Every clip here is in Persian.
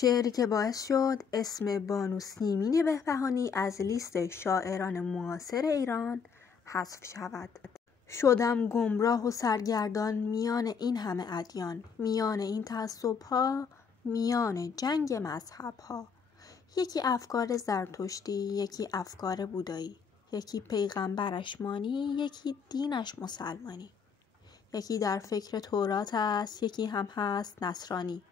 شعری که باعث شد اسم بانو سیمین بهبهانی از لیست شاعران معاصر ایران حذف شود. شدم گمراه و سرگردان میان این همه ادیان، میان این تعصب‌ها، میان جنگ مذهب‌ها. یکی افکار زرتشتی، یکی افکار بودایی، یکی پیغمبرش مانی، یکی دینش مسلمانی. یکی در فکر تورات است، یکی هم هست نصرانی.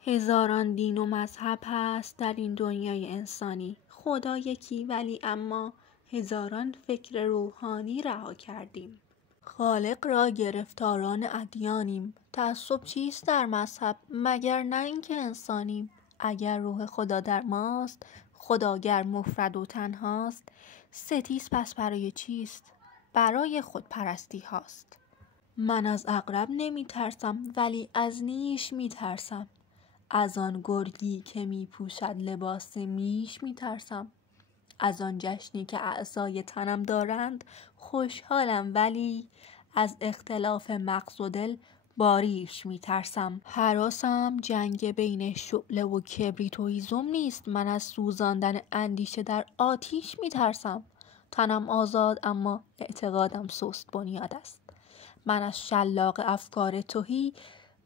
هزاران دین و مذهب هست در این دنیای انسانی. خدا یکی ولی اما هزاران فکر روحانی رها کردیم. خالق را گرفتاران ادیانیم. تعصب چیست در مذهب مگر نه اینکه انسانیم؟ اگر روح خدا در ماست، خداگر مفرد و تنهاست. ستیز پس برای چیست؟ برای خودپرستی هاست. من از عقرب نمی ترسم ولی از نیش می ترسم. از آن گرگی که می پوشد لباس میش می ترسم. از آن جشنی که اعضای تنم دارند خوشحالم ولی از اختلاف مغز و دل باریش می ترسم. هراسم جنگ بین شعله و کبریت و هیزم نیست. من از سوزاندن اندیشه در آتیش می ترسم. تنم آزاد اما اعتقادم سست بنیاد است. من از شلاق افکار تهی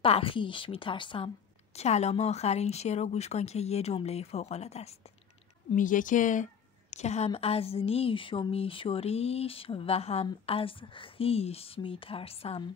برخیش می ترسم. کلام آخرین شعر رو گوش کن که یه جمله فوق‌العاده است. میگه که هم از نیش و میش و ریش و هم از خیش میترسم.